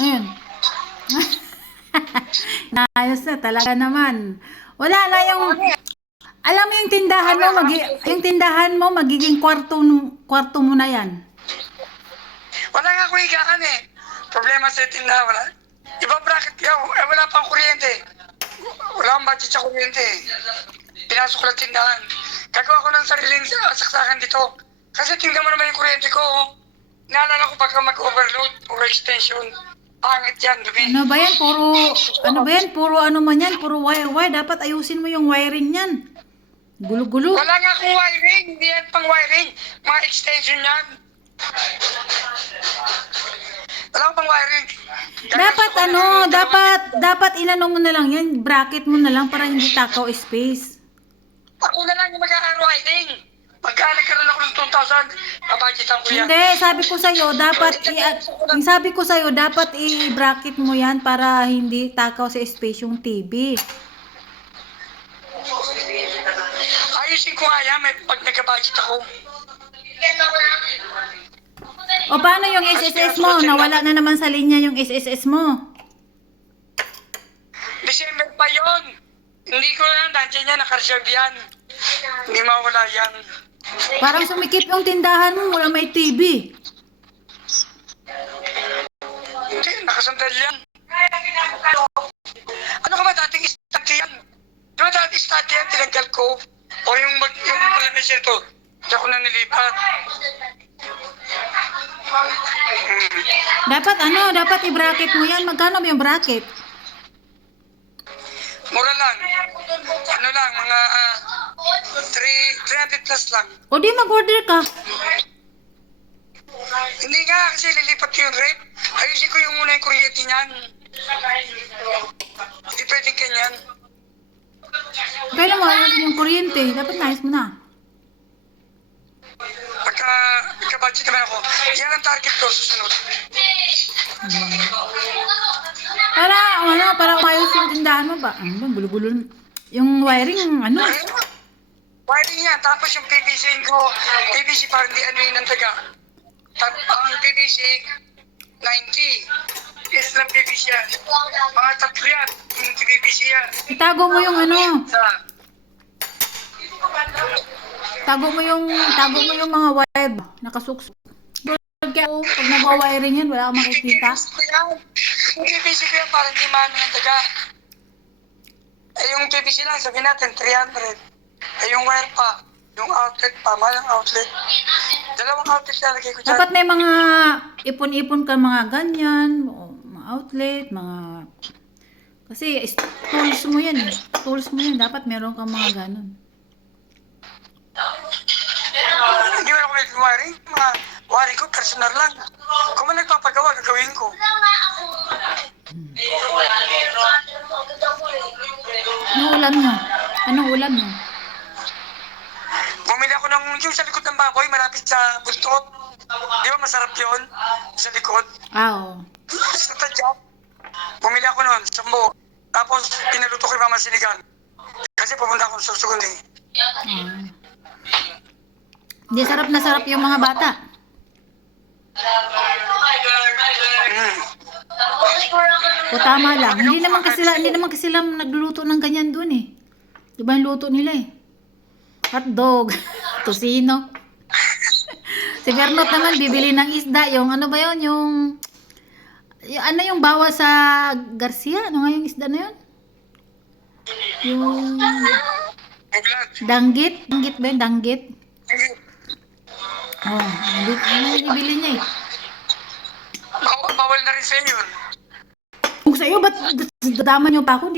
Ayun. Naayos na talaga naman. Wala na yung, alam mo yung tindahan mo, yung tindahan mo magiging kwarto mo na yan. Wala nga akong higaan eh. Problema sa tindahan, wala. Iba bracket ka, wala pang kuryente. Wala akong budget sa kuryente eh. Pinasok ko lang tindahan. Gagawa ko ng sariling saksakan dito. Kasi tingnan mo naman yung kuryente ko. Oh. Naalala ko pagka mag-overload o extension. Pangit yan, dumi. Ano ba yan? Puro ano man yan? Puro wire. Dapat ayusin mo yung wiring yan. Gulo-gulo. Wala nga akong wiring. Hindi yan pang wiring. Mga extension yan. Wala akong pang wiring. Dapat inano mo na lang yan. Bracket mo na lang para hindi takaw space. Ako na lang yung mag-wiring. Pagka nagkaroon ako ng 2,000, mabudgetan ko yan. Hindi, sabi ko sa'yo, dapat i-bracket mo yan para hindi takaw sa space yung TV. Ayusin ko nga yan, pag nagka-budget ako. O paano yung SSS mo? Nawala na naman sa linya yung SSS mo. December pa yon. Hindi ko na, nandiyan yan, naka-reserve yan. Hindi mawala yan. Parang sumikip yung tindahan mo, wala may TV. Hindi, nakasandal yan. Ano ka ba dating start yan? Di ba dating start yan, tinanggal ko? O yung malamesa ito, hindi ako na nilipat. Dapat i-bracket mo yan. Magkano ba yung bracket? Mura lang. Ano lang, mga 300 plus lang. O di mag-order ka. Hindi nga, kasi lilipat ko yung rep. Ayusin ko yung muna yung kuryente niyan. Hindi pwedeng ganyan. Kailan mo ayusin yung kuryente? Dapat nais mo na. Pagka-budget naman ako, yan ang target ko susunod. Para umayos yung tindahan mo ba? Ano ba, gulo-gulo. Yung wiring, ano? Wiring yan, tapos yung PVC ko, PVC parang di ano yun ang taga. Ang PVC, 90. Yes lang PVC yan. Mga tatlo yan, yung PVC yan. Itago mo yung ano? Tago mo yung mga wire ba? Nakasuksok. Kaya pag nagwa-wiring yan, wala kang makikita. Yung PVC ko yan, parang di maano ng taga. Yung PVC lang, sabihin natin, 300. Yung wire pa, yung outlet pa, malang outlet. Dalawang outlet lalagay ko dyan. Dapat may mga ipon-ipon ka mga ganyan, mga outlet, mga... Kasi tools mo yan eh. Tools mo yan. Dapat meron kang mga ganon. Hindi mo na ako may wiring. Mga wiring ko, personal lang. Kung man nagpapagawa, gagawin ko. Anong ulam nyo? Anong ulam nyo? Bumili ako ng yung sa likod ng baboy, malapit sa buntot. Di ba masarap yun? Sa likod. Oo. Sa tadyak. Bumili ako nun, 10. Tapos, pinaluto ko yung mama sinigang. Kasi pumunta ako sa susugon eh. Hindi sarap na sarap yung mga bata. O tama lang. Hindi naman kasi sila nagluluto ng ganyan doon eh. Di ba yung luto nila eh? Hotdog, tosino. Si Bernot naman bibili ng isda. Yung ano ba yun? Yung ano yung bawa sa Garcia? Ano nga yung isda na yun? Yung danggit? Danggit ba yun? Danggit? Oh, ano yung bibili niya eh? Bawal na rin sa yun. Kung sa iyo, ba't dadama niyo pa ako?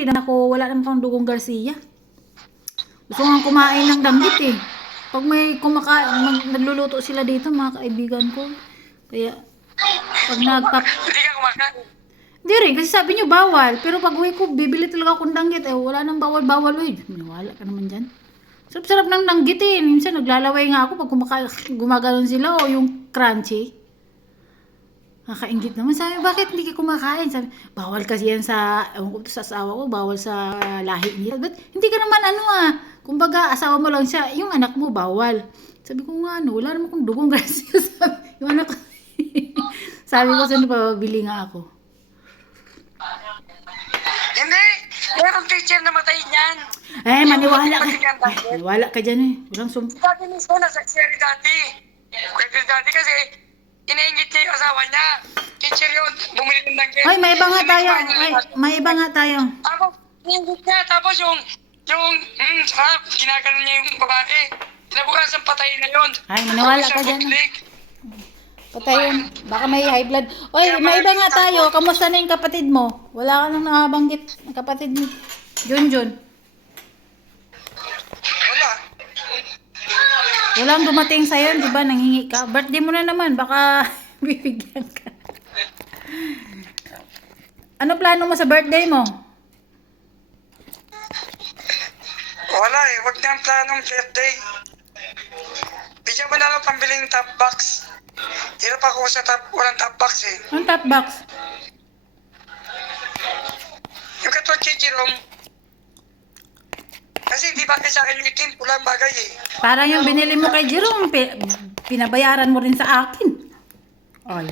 Wala naman akong dugong Garcia. Gusto nga kumain ng danggit eh. Pag may nagluluto sila dito, mga kaibigan ko. Kaya, pag Hindi ka kumakain. Hindi rin, kasi sabi niyo bawal. Pero pag uwi ko, bibili talaga akong danggit. Eh, wala nang bawal-bawal. Uy, wala ka naman dyan. Sarap-sarap ng danggit eh. Minsan naglalaway nga ako pag gumagano'n sila o yung crunchy. Nakakaingit naman. Sabi, bakit hindi ka kumakain? Sabi, bawal kasi yan sa, ewan ko sa asawa ko, bawal sa lahi nila. But hindi ka naman kumbaga asawa mo lang siya, yung anak mo bawal. Sabi ko nga wala naman akong dugong Garcia. Sabi, yung anak ko. Sabi ko, saan pa babili nga ako? Hindi. Merong teacher na matay niyan. Eh, maniwala ka. Pati yan dati. Maniwala ka dyan eh. Walang sumpa. Dati mismo nasa Sierra dati. Kwento dati kasi inaingit niya yung asawa niya. Teacher yun. Bumili ng danggit. Ay, may iba nga tayo. Ay, may iba nga tayo. Tapos, inaingit niya. Tapos sarap. Ginaganon niya yung babae. Kinabukasan patayin na yun. Ay, maniwala ka dyan. Patay yun. Baka may high blood. Oy, may iba nga tayo. Kamusta na yung kapatid mo? Wala ka nang nakabanggit. Ang kapatid mo. Junjun. Wala. Walang dumating sa'yo, di ba? Nanghingi ka. Birthday mo na naman. Baka bibigyan ka. Ano plano mo sa birthday mo? Wala eh. Huwag na ang planong birthday. Bigyan mo na lang pambiling top box. Hirap ako sa walang top box eh. Ang top box. Yung katulad kay Jerome. Kasi hindi bagay sa akin yung itim. Pulang bagay eh. Parang yung binili mo kay Jerome, pinabayaran mo rin sa akin. Ay.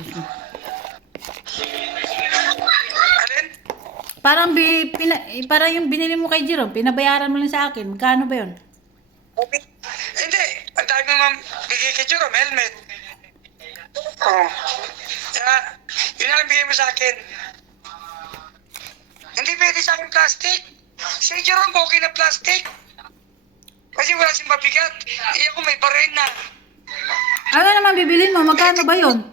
Alin? Parang yung binili mo kay Jerome, pinabayaran mo rin sa akin. Magkano ba yun? Okay. Hindi. Ang dami mo bigay kay Jerome. Helmet. Oo. Kaya, yun na lang bigay mo sa akin. Hindi pwede sa akin plastic. Si Jerome okay na plastic. Kasi wala siyang mabigat. Ako may baril na. Ano naman bibilin mo? Magkano ba yun?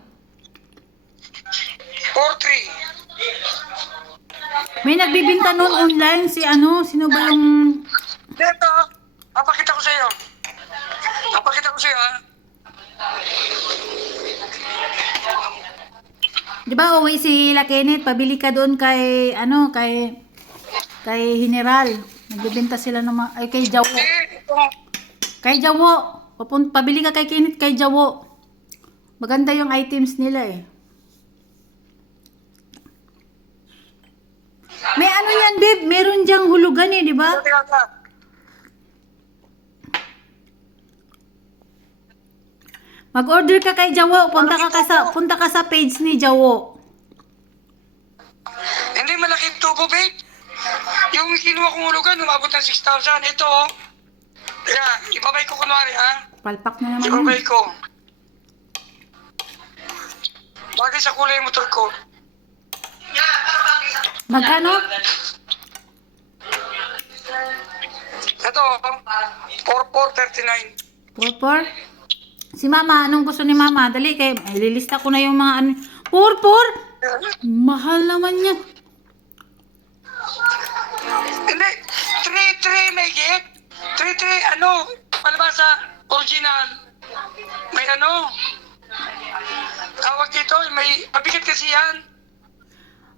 4-3. May nagbibinta noon online si ano, sino ba yung... Dito, papakita ko sa'yo. Papakita ko sa'yo, ha? Di ba uwi si La Kenneth, pabili ka doon kay, ano, kay General. Nagbibinta sila ng mga, ay kay Jawo. Ito. Kay Jawo. Pabili ka kay Kenneth kay Jawo. Maganda yung items nila eh. May ano yan, babe? Meron diyang hulugan eh, di ba? Mag-order ka kay Jawo. Punta ka sa page ni Jawo. Hindi malaking tubo, babe. Yung kinuha kong hulugan, umabot ng 6,000. Ito, oh. Teka, ibabay ko kunwari, ha? Palpak na naman Ibabay yun. ko. Bagay sa kulay motor ko. Magkano? Ito, 4,439. Purpur? Si Mama, anong gusto ni Mama? Dali, kay lilista ko na yung mga ano. Purpur? Mahal naman yan. Hindi, 3,300 may get. 3,300, palabasa, original. May ano, tawag dito, may pabigat kasi yan.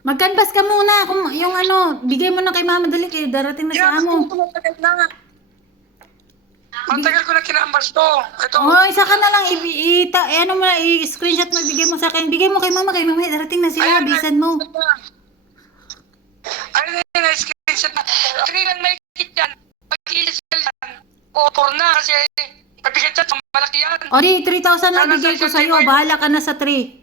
Mag-canvas ka muna. Kung yung ano, bigay mo na kay Mama. Dali, kay darating na sa amo. Matagal na. Matagal ko na kinambas to. Ito. Oh, isa ka na lang. Ano mo na, i-screenshot mo, bigay mo sa akin. Bigay mo kay Mama. Kay Mama, darating na sila. Bisan mo. Ayun na yun, screenshot na. 3 lang may kit yan. Pag-i-sell yan. 4 na kasi pabigat yan, malaki yan. O di, 3,000 lang bigay ko sa'yo. Bahala ka na sa 3.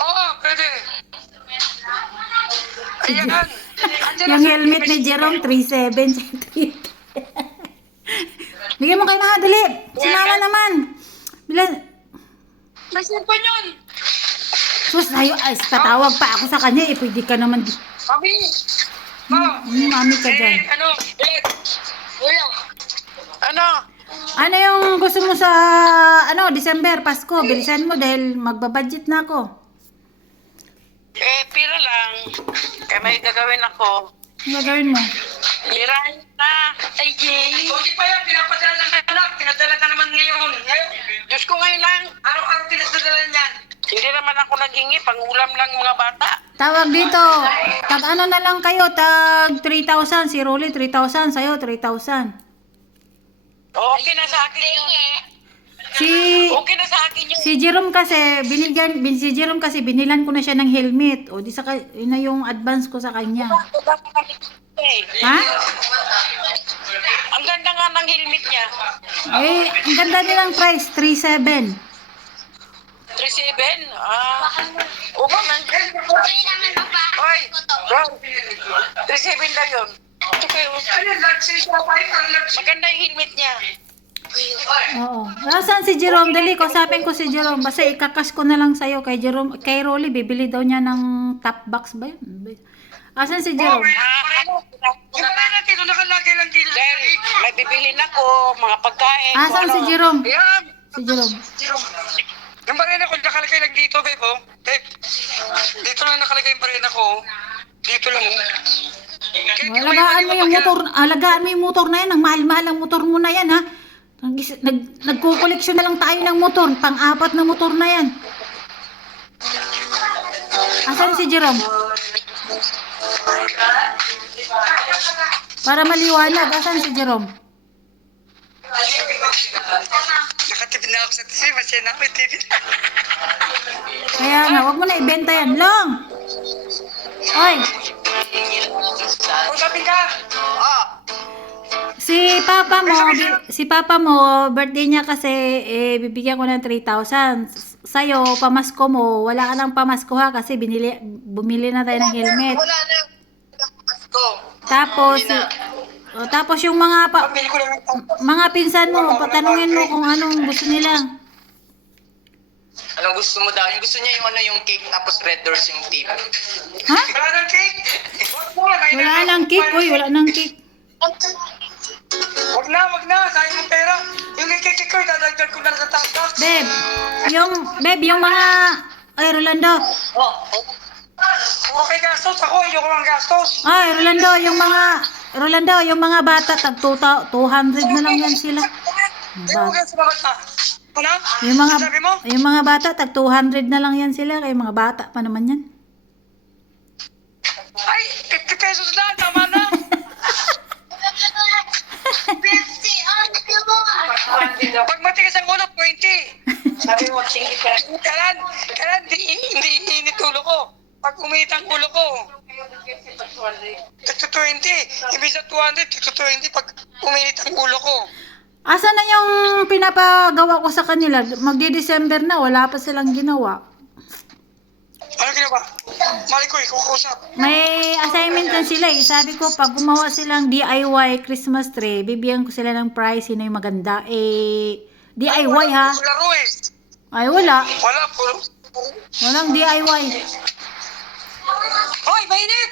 Oo, pwede. Ayan. Yung helmet ni Jerome, 3,700. Bigay mo kay Mama, dali. Si Mama naman. Bilan. May cellphone yun. Sus, tayo, ay, tatawag pa ako sa kanya. Eh, pwede ka naman. Mami. Oh. Mami ka dyan. Kuya. Ano? Ano yung gusto mo sa, December, Pasko? Bilisan mo dahil magbabudget na ako. Pira lang. Kaya may gagawin ako. Ano gagawin mo? Pirahin na. Ay, Jay. Hindi pa yan, pinapadala ng anak. Pinadala na naman ngayon. Diyos ko ngayon lang. Araw-araw pinadala niyan. Hindi naman ako naghingi. Pangulam lang mga bata. Tawag dito. Tag ano na lang kayo, tag 3,000. Si Rolly, 3,000. Sa'yo, 3,000. Okay na sa akin yun. Okay na sa akin yun. Si Jerome kasi, binilan ko na siya ng helmet. O, di yun na yung advance ko sa kanya. Ha? Ang ganda nga ng helmet niya. Eh, ang ganda nilang price, 3,700. 37. Upang man. Oy, bro. 37 lang yun. Ito kayo. Ano, large size na pa yun, large. Maganda yung helmet niya. Oo. Nasaan si Jerome? Dali, kausapin ko si Jerome. Basta ikakas ko na lang sa'yo kay Jerome. Kay Rolly, bibili daw niya ng top box ba yun? Asan si Jerome? Yung pala natin, ito nakalagay lang dito. Then, may bibilin ako, mga pagkain. Asan si Jerome? Ayan. Si Jerome. Yung barena ko, nakalagay lang dito, babe, oh. Babe, dito lang nakalagay yung barena ko. Dito lang, oh. Alagaan mo yung motor. Alagaan mo yung motor na yan. Ang mahal-mahal ang motor mo na yan, ha? Nagko-collection na lang tayo ng motor. Pang-apat na motor na yan. Asan si Jerome? Para maliwanag, asan si Jerome? Nakatipid na ako sa TV, masya na ako yung TV. Kaya nga, wag mo na ibenta yan. Long! Oy! Usapin ka! Si Papa mo, birthday niya kasi, bibigyan ko ng 3,000. Sa'yo, pamasko mo, wala ka ng pamasko ha, kasi bumili na tayo ng helmet. Wala na yung Pasko. Tapos yung mga Pabili ko lang ang mga pinsan mo, patanungin mo kung anong gusto nila. Anong gusto mo daw? Yung gusto niya yung yung cake tapos red doors yung tip. Ha? Wala ng cake! Wala nang cake, oy, wala nang cake. Wag na, sayang ang pera. Yung cake ko, dadagdag ko na sa taas. Beb, yung mga, ay, Rolando. Okay, gastos ako, ayoko lang gastos. Ay, Rolando, yung mga bata, tag 200 na lang yan sila. Hindi mo ganyan sa mga bata. Ano? Sabi mo? Yung mga bata, tag 200 na lang yan sila, kaya mga bata pa naman yan. Ay, 50 pesos lang, tama na. 50 Pag matigas ang ulo, 20. Sabi mo, singit ka. Kailan, hindi init ulo ko. Pag umiit ang ulo ko, 20. Ibig sa 200, 20 pag umiit ang ulo ko. Asa na yung pinapagawa ko sa kanila? Magdi-December na, wala pa silang ginawa. Ano ginawa? Mali ko, kukusap. May assignment din sila eh. Sabi ko, pag gumawa silang DIY Christmas tree, bibigyan ko sila ng prize, sino yung maganda. DIY ha? Laro eh. Ay, wala. Wala, puro. Walang DIY. Hoy, mainit!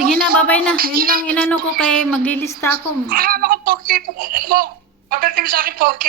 Sige na, babay na. Yun lang inano ko kay maglilista ako. Akala ko 4K mo. Pagdating sa akin 4K.